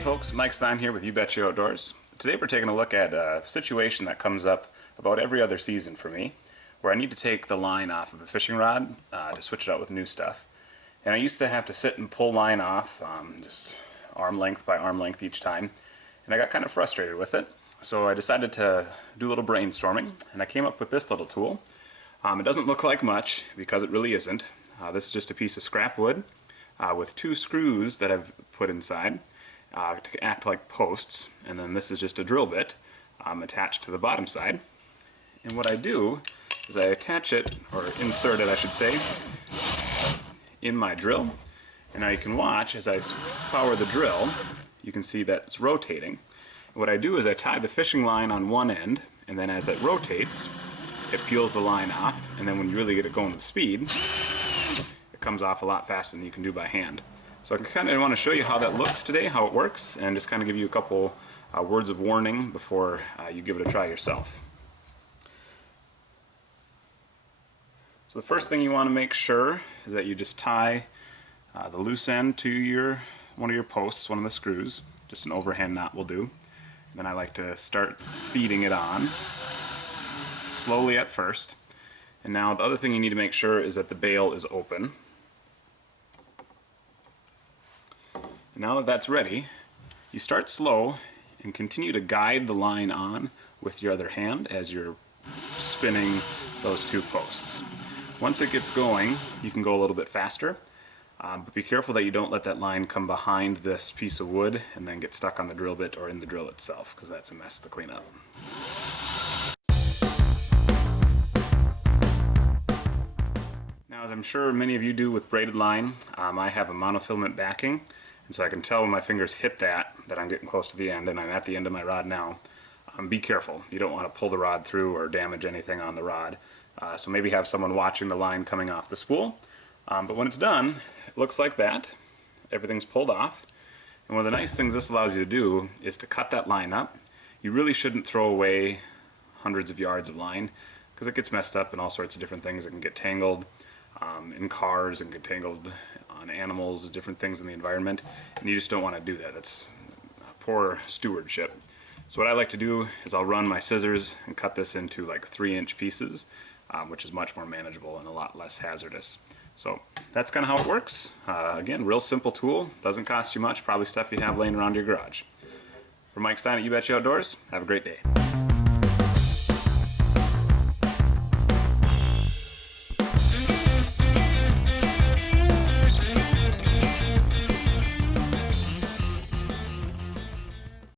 Hey folks, Mike Stein here with You Bet You Outdoors. Today we're taking a look at a situation that comes up about every other season for me, where I need to take the line off of a fishing rod to switch it out with new stuff. And I used to have to sit and pull line off, just arm length by arm length each time, and I got kind of frustrated with it. So I decided to do a little brainstorming, and I came up with this little tool. It doesn't look like much, because it really isn't. This is just a piece of scrap wood with two screws that I've put inside to act like posts, and then this is just a drill bit attached to the bottom side. And what I do is I attach it, or insert it I should say, in my drill, and now you can watch as I power the drill, you can see that it's rotating. And what I do is I tie the fishing line on one end, and then as it rotates it peels the line off, and then when you really get it going with speed it comes off a lot faster than you can do by hand. So I kind of want to show you how that looks today, how it works, and just kind of give you a couple words of warning before you give it a try yourself. So the first thing you want to make sure is that you just tie the loose end to one of your posts, one of the screws. Just an overhand knot will do. And then I like to start feeding it on, slowly at first. And now the other thing you need to make sure is that the bail is open. And now that that's ready, you start slow and continue to guide the line on with your other hand as you're spinning those two posts. Once it gets going, you can go a little bit faster, but be careful that you don't let that line come behind this piece of wood and then get stuck on the drill bit or in the drill itself, because that's a mess to clean up. Now, as I'm sure many of you do with braided line, I have a monofilament backing, and so I can tell when my fingers hit that I'm getting close to the end, and I'm at the end of my rod now. Be careful. You don't want to pull the rod through or damage anything on the rod. So maybe have someone watching the line coming off the spool. But when it's done, it looks like that. Everything's pulled off. And one of the nice things this allows you to do is to cut that line up. You really shouldn't throw away hundreds of yards of line, because it gets messed up in all sorts of different things. It can get tangled in cars and get tangled on animals, different things in the environment, and you just don't want to do that. That's poor stewardship. So what I like to do is I'll run my scissors and cut this into like 3-inch pieces, which is much more manageable and a lot less hazardous. So that's kind of how it works. Again, real simple tool, doesn't cost you much, probably stuff you have laying around your garage. For Mike Stein at You Bet You Outdoors, have a great day.